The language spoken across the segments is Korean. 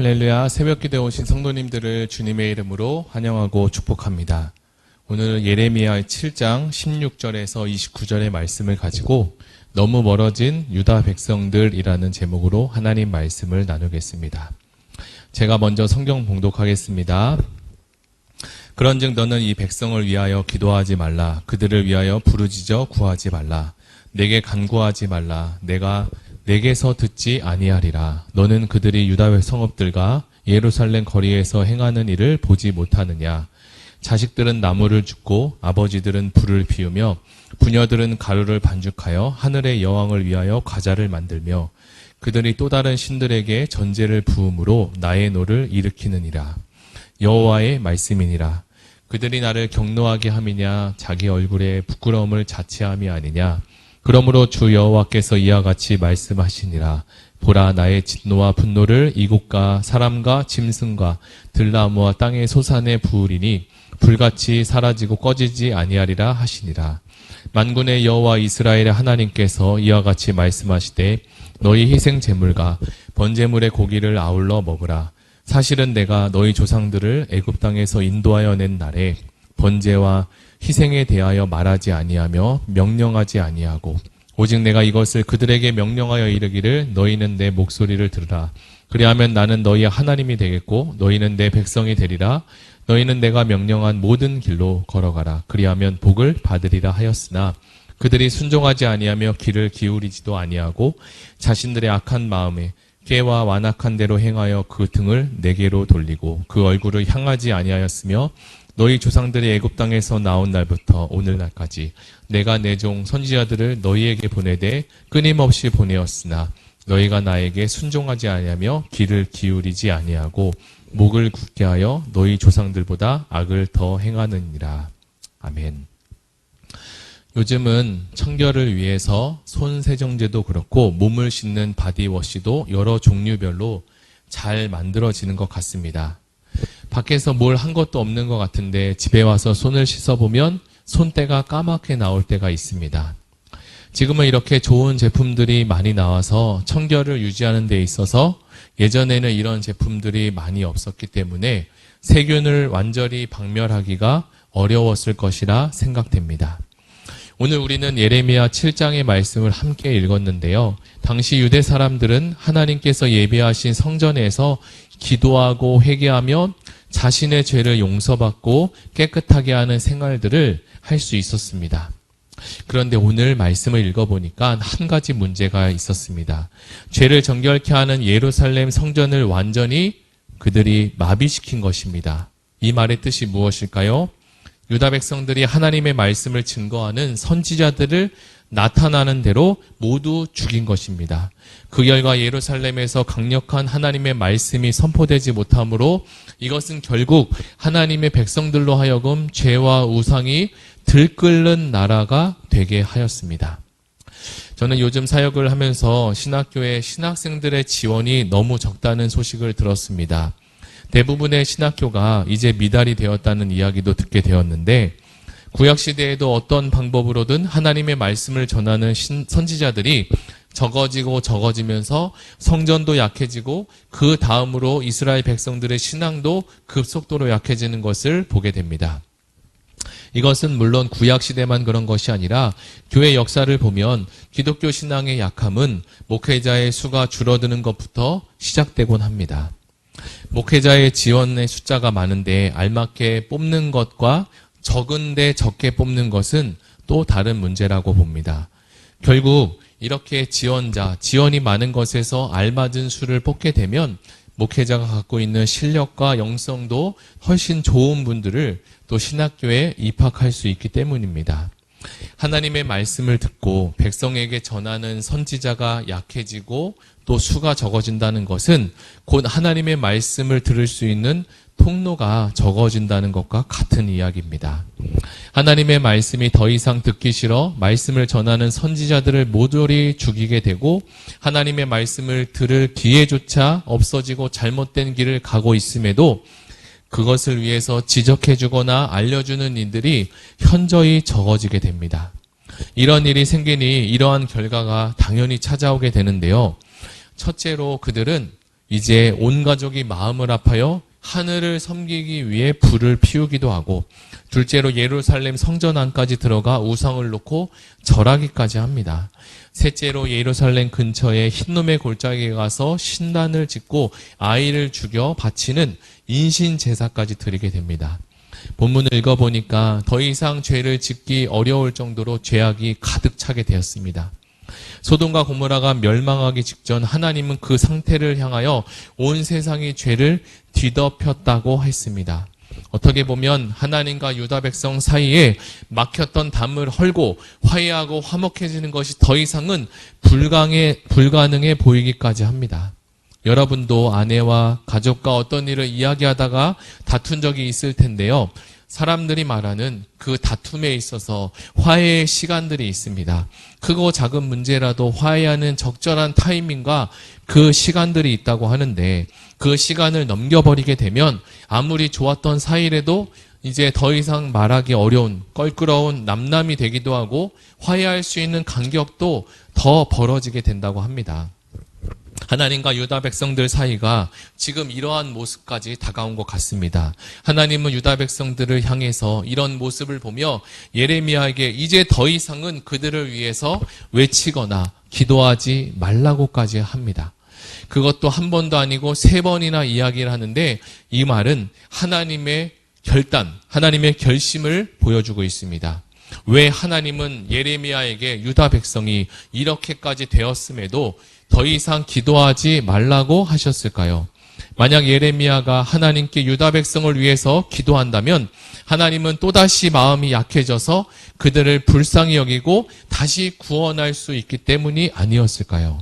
할렐루야, 새벽기도에 오신 성도님들을 주님의 이름으로 환영하고 축복합니다. 오늘은 예레미야 7장 16절에서 29절의 말씀을 가지고 너무 멀어진 유다 백성들이라는 제목으로 하나님 말씀을 나누겠습니다. 제가 먼저 성경 봉독하겠습니다. 그런즉 너는 이 백성을 위하여 기도하지 말라. 그들을 위하여 부르짖어 구하지 말라. 내게 간구하지 말라. 내가 내게서 듣지 아니하리라. 너는 그들이 유다 성읍들과 예루살렘 거리에서 행하는 일을 보지 못하느냐. 자식들은 나무를 줍고 아버지들은 불을 피우며 부녀들은 가루를 반죽하여 하늘의 여왕을 위하여 과자를 만들며 그들이 또 다른 신들에게 전제를 부음으로 나의 노를 일으키느니라. 여호와의 말씀이니라. 그들이 나를 경노하게 함이냐 자기 얼굴에 부끄러움을 자체함이 아니냐. 그러므로 주 여호와께서 이와 같이 말씀하시니라. 보라, 나의 진노와 분노를 이곳과 사람과 짐승과 들나무와 땅의 소산에 부으리니 불같이 사라지고 꺼지지 아니하리라 하시니라. 만군의 여호와 이스라엘의 하나님께서 이와 같이 말씀하시되 너희 희생 제물과 번제물의 고기를 아울러 먹으라. 사실은 내가 너희 조상들을 애굽 땅에서 인도하여 낸 날에 번제와 희생에 대하여 말하지 아니하며 명령하지 아니하고 오직 내가 이것을 그들에게 명령하여 이르기를 너희는 내 목소리를 들으라. 그리하면 나는 너희의 하나님이 되겠고 너희는 내 백성이 되리라. 너희는 내가 명령한 모든 길로 걸어가라. 그리하면 복을 받으리라 하였으나 그들이 순종하지 아니하며 귀를 기울이지도 아니하고 자신들의 악한 마음에 깨와 완악한 대로 행하여 그 등을 내게로 돌리고 그 얼굴을 향하지 아니하였으며 너희 조상들이 애굽 땅에서 나온 날부터 오늘날까지 내가 내 종 선지자들을 너희에게 보내되 끊임없이 보내었으나 너희가 나에게 순종하지 아니하며 귀를 기울이지 아니하고 목을 굳게 하여 너희 조상들보다 악을 더 행하느니라. 아멘. 요즘은 청결을 위해서 손 세정제도 그렇고 몸을 씻는 바디워시도 여러 종류별로 잘 만들어지는 것 같습니다. 밖에서 뭘 한 것도 없는 것 같은데 집에 와서 손을 씻어보면 손때가 까맣게 나올 때가 있습니다. 지금은 이렇게 좋은 제품들이 많이 나와서 청결을 유지하는 데 있어서 예전에는 이런 제품들이 많이 없었기 때문에 세균을 완전히 박멸하기가 어려웠을 것이라 생각됩니다. 오늘 우리는 예레미야 7장의 말씀을 함께 읽었는데요. 당시 유대 사람들은 하나님께서 예비하신 성전에서 기도하고 회개하며 자신의 죄를 용서받고 깨끗하게 하는 생활들을 할 수 있었습니다. 그런데 오늘 말씀을 읽어보니까 한 가지 문제가 있었습니다. 죄를 정결케 하는 예루살렘 성전을 완전히 그들이 마비시킨 것입니다. 이 말의 뜻이 무엇일까요? 유다 백성들이 하나님의 말씀을 증거하는 선지자들을 나타나는 대로 모두 죽인 것입니다. 그 결과 예루살렘에서 강력한 하나님의 말씀이 선포되지 못하므로 이것은 결국 하나님의 백성들로 하여금 죄와 우상이 들끓는 나라가 되게 하였습니다. 저는 요즘 사역을 하면서 신학교에 신학생들의 지원이 너무 적다는 소식을 들었습니다. 대부분의 신학교가 이제 미달이 되었다는 이야기도 듣게 되었는데 구약시대에도 어떤 방법으로든 하나님의 말씀을 전하는 선지자들이 적어지고 적어지면서 성전도 약해지고 그 다음으로 이스라엘 백성들의 신앙도 급속도로 약해지는 것을 보게 됩니다. 이것은 물론 구약시대만 그런 것이 아니라 교회 역사를 보면 기독교 신앙의 약함은 목회자의 수가 줄어드는 것부터 시작되곤 합니다. 목회자의 지원의 숫자가 많은데 알맞게 뽑는 것과 적은데 적게 뽑는 것은 또 다른 문제라고 봅니다. 결국 이렇게 지원이 많은 것에서 알맞은 수를 뽑게 되면 목회자가 갖고 있는 실력과 영성도 훨씬 좋은 분들을 또 신학교에 입학할 수 있기 때문입니다. 하나님의 말씀을 듣고 백성에게 전하는 선지자가 약해지고 또 수가 적어진다는 것은 곧 하나님의 말씀을 들을 수 있는 통로가 적어진다는 것과 같은 이야기입니다. 하나님의 말씀이 더 이상 듣기 싫어 말씀을 전하는 선지자들을 모조리 죽이게 되고 하나님의 말씀을 들을 기회조차 없어지고 잘못된 길을 가고 있음에도 그것을 위해서 지적해주거나 알려주는 이들이 현저히 적어지게 됩니다. 이런 일이 생기니 이러한 결과가 당연히 찾아오게 되는데요. 첫째로 그들은 이제 온 가족이 마음을 합하여 하늘을 섬기기 위해 불을 피우기도 하고, 둘째로 예루살렘 성전 안까지 들어가 우상을 놓고 절하기까지 합니다. 셋째로 예루살렘 근처에 흰놈의 골짜기에 가서 신단을 짓고 아이를 죽여 바치는 인신 제사까지 드리게 됩니다. 본문을 읽어보니까 더 이상 죄를 짓기 어려울 정도로 죄악이 가득 차게 되었습니다. 소돔과 고모라가 멸망하기 직전 하나님은 그 상태를 향하여 온 세상이 죄를 뒤덮였다고 했습니다. 어떻게 보면 하나님과 유다 백성 사이에 막혔던 담을 헐고 화해하고 화목해지는 것이 더 이상은 불가능해 보이기까지 합니다. 여러분도 아내와 가족과 어떤 일을 이야기하다가 다툰 적이 있을 텐데요. 사람들이 말하는 그 다툼에 있어서 화해의 시간들이 있습니다. 크고 작은 문제라도 화해하는 적절한 타이밍과 그 시간들이 있다고 하는데, 그 시간을 넘겨버리게 되면 아무리 좋았던 사이라도 이제 더 이상 말하기 어려운 껄끄러운 남남이 되기도 하고, 화해할 수 있는 간격도 더 벌어지게 된다고 합니다. 하나님과 유다 백성들 사이가 지금 이러한 모습까지 다가온 것 같습니다. 하나님은 유다 백성들을 향해서 이런 모습을 보며 예레미야에게 이제 더 이상은 그들을 위해서 외치거나 기도하지 말라고까지 합니다. 그것도 한 번도 아니고 3번이나 이야기를 하는데, 이 말은 하나님의 결단, 하나님의 결심을 보여주고 있습니다. 왜 하나님은 예레미야에게 유다 백성이 이렇게까지 되었음에도 더 이상 기도하지 말라고 하셨을까요? 만약 예레미야가 하나님께 유다 백성을 위해서 기도한다면 하나님은 또다시 마음이 약해져서 그들을 불쌍히 여기고 다시 구원할 수 있기 때문이 아니었을까요?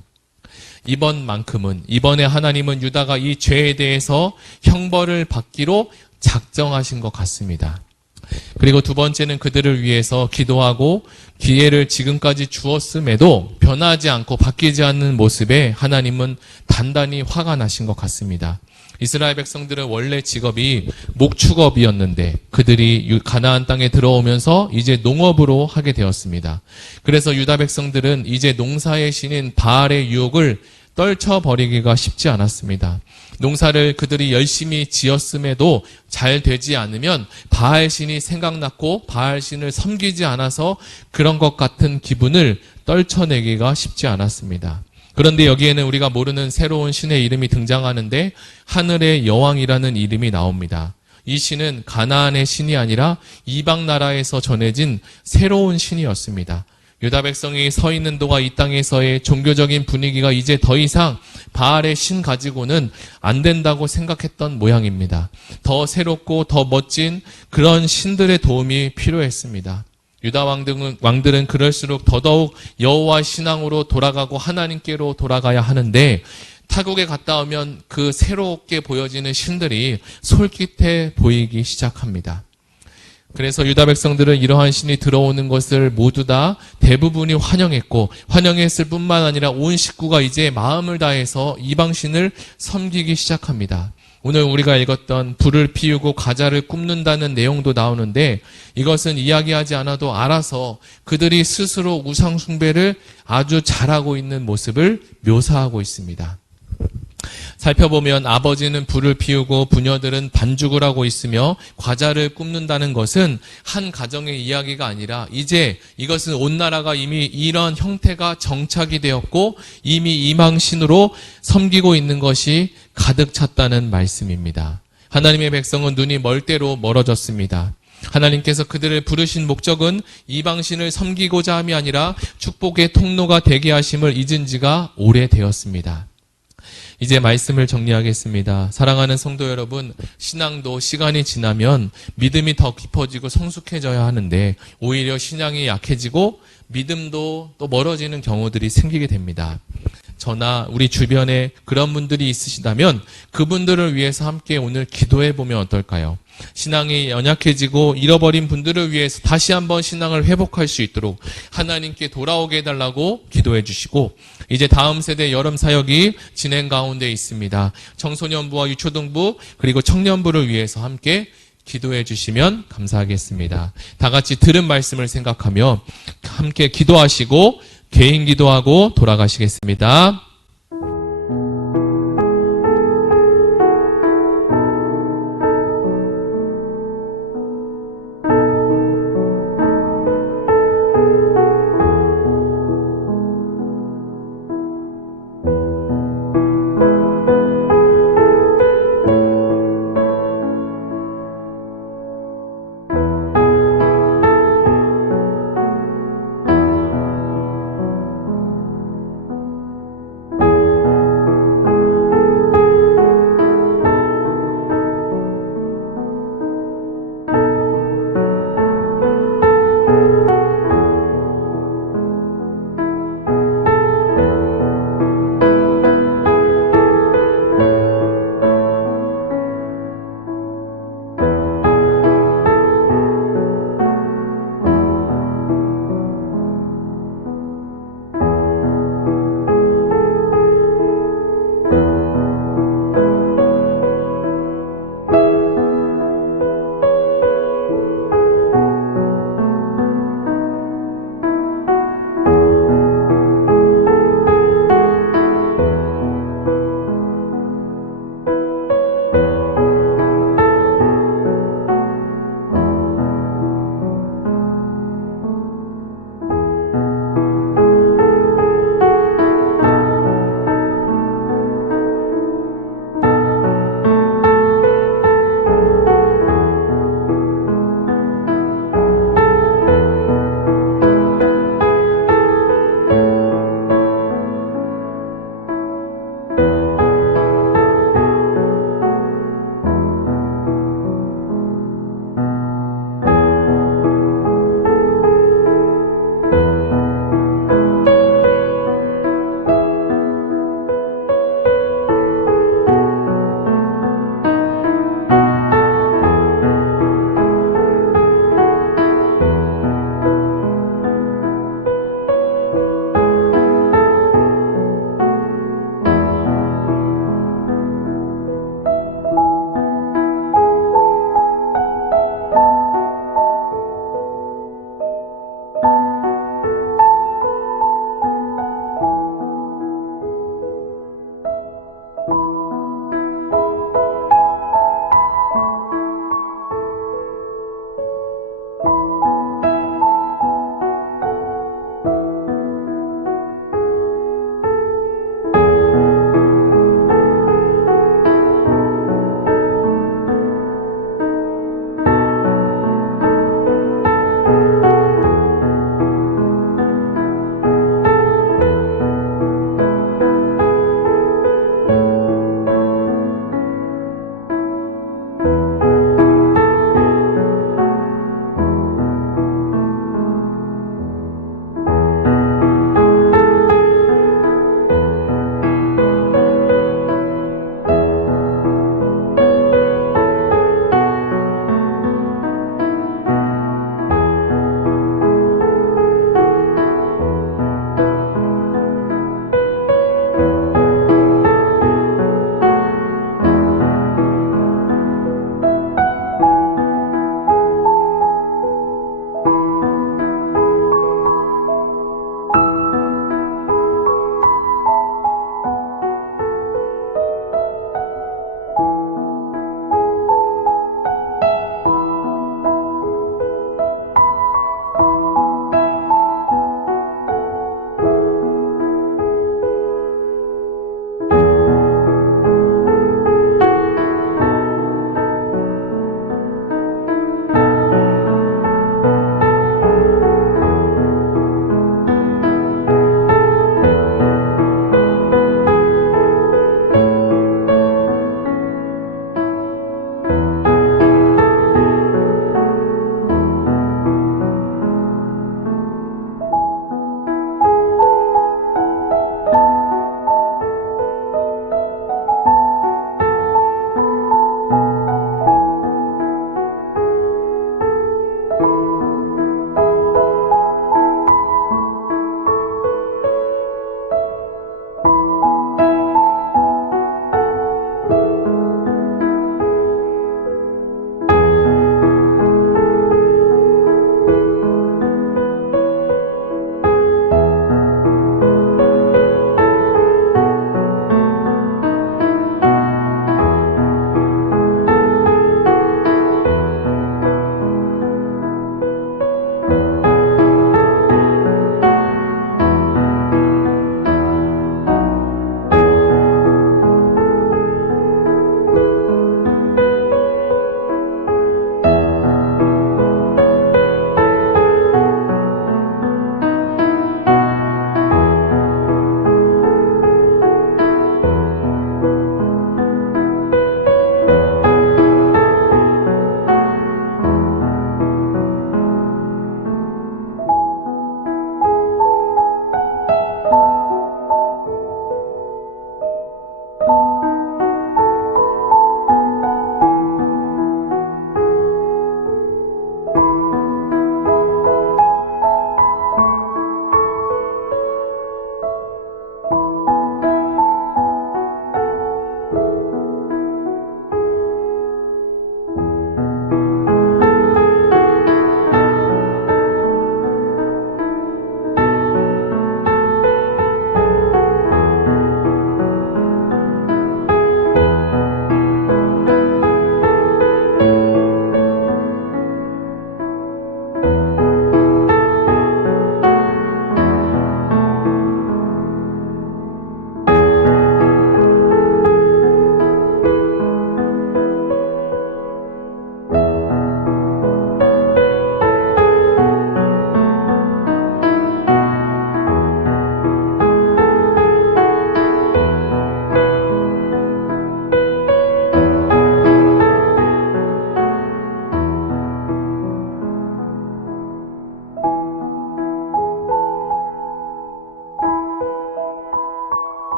이번에 하나님은 유다가 이 죄에 대해서 형벌을 받기로 작정하신 것 같습니다. 그리고 두 번째는 그들을 위해서 기도하고 기회를 지금까지 주었음에도 변하지 않고 바뀌지 않는 모습에 하나님은 단단히 화가 나신 것 같습니다. 이스라엘 백성들은 원래 직업이 목축업이었는데 그들이 가나안 땅에 들어오면서 이제 농업으로 하게 되었습니다. 그래서 유다 백성들은 이제 농사의 신인 바알의 유혹을 떨쳐버리기가 쉽지 않았습니다. 농사를 그들이 열심히 지었음에도 잘 되지 않으면 바알신이 생각났고 바알신을 섬기지 않아서 그런 것 같은 기분을 떨쳐내기가 쉽지 않았습니다. 그런데 여기에는 우리가 모르는 새로운 신의 이름이 등장하는데 하늘의 여왕이라는 이름이 나옵니다. 이 신은 가나안의 신이 아니라 이방 나라에서 전해진 새로운 신이었습니다. 유다 백성이 서 있는 동안 이 땅에서의 종교적인 분위기가 이제 더 이상 바알의 신 가지고는 안 된다고 생각했던 모양입니다. 더 새롭고 더 멋진 그런 신들의 도움이 필요했습니다. 유다 왕들은 그럴수록 더더욱 여호와 신앙으로 돌아가고 하나님께로 돌아가야 하는데, 타국에 갔다 오면 그 새롭게 보여지는 신들이 솔깃해 보이기 시작합니다. 그래서 유다 백성들은 이러한 신이 들어오는 것을 모두 다 대부분이 환영했고, 환영했을 뿐만 아니라 온 식구가 이제 마음을 다해서 이방신을 섬기기 시작합니다. 오늘 우리가 읽었던 불을 피우고 가자를 굽는다는 내용도 나오는데, 이것은 이야기하지 않아도 알아서 그들이 스스로 우상 숭배를 아주 잘하고 있는 모습을 묘사하고 있습니다. 살펴보면 아버지는 불을 피우고 부녀들은 반죽을 하고 있으며 과자를 굽는다는 것은 한 가정의 이야기가 아니라 이제 이것은 온 나라가 이미 이런 형태가 정착이 되었고 이미 이방신으로 섬기고 있는 것이 가득 찼다는 말씀입니다. 하나님의 백성은 눈이 멀 대로 멀어졌습니다. 하나님께서 그들을 부르신 목적은 이방신을 섬기고자 함이 아니라 축복의 통로가 되게 하심을 잊은 지가 오래되었습니다. 이제 말씀을 정리하겠습니다. 사랑하는 성도 여러분, 신앙도 시간이 지나면 믿음이 더 깊어지고 성숙해져야 하는데 오히려 신앙이 약해지고 믿음도 또 멀어지는 경우들이 생기게 됩니다. 저나 우리 주변에 그런 분들이 있으시다면 그분들을 위해서 함께 오늘 기도해 보면 어떨까요? 신앙이 연약해지고 잃어버린 분들을 위해서 다시 한번 신앙을 회복할 수 있도록 하나님께 돌아오게 해달라고 기도해 주시고, 이제 다음 세대 여름 사역이 진행 가운데 있습니다. 청소년부와 유초등부 그리고 청년부를 위해서 함께 기도해 주시면 감사하겠습니다. 다 같이 들은 말씀을 생각하며 함께 기도하시고 개인 기도하고 돌아가시겠습니다.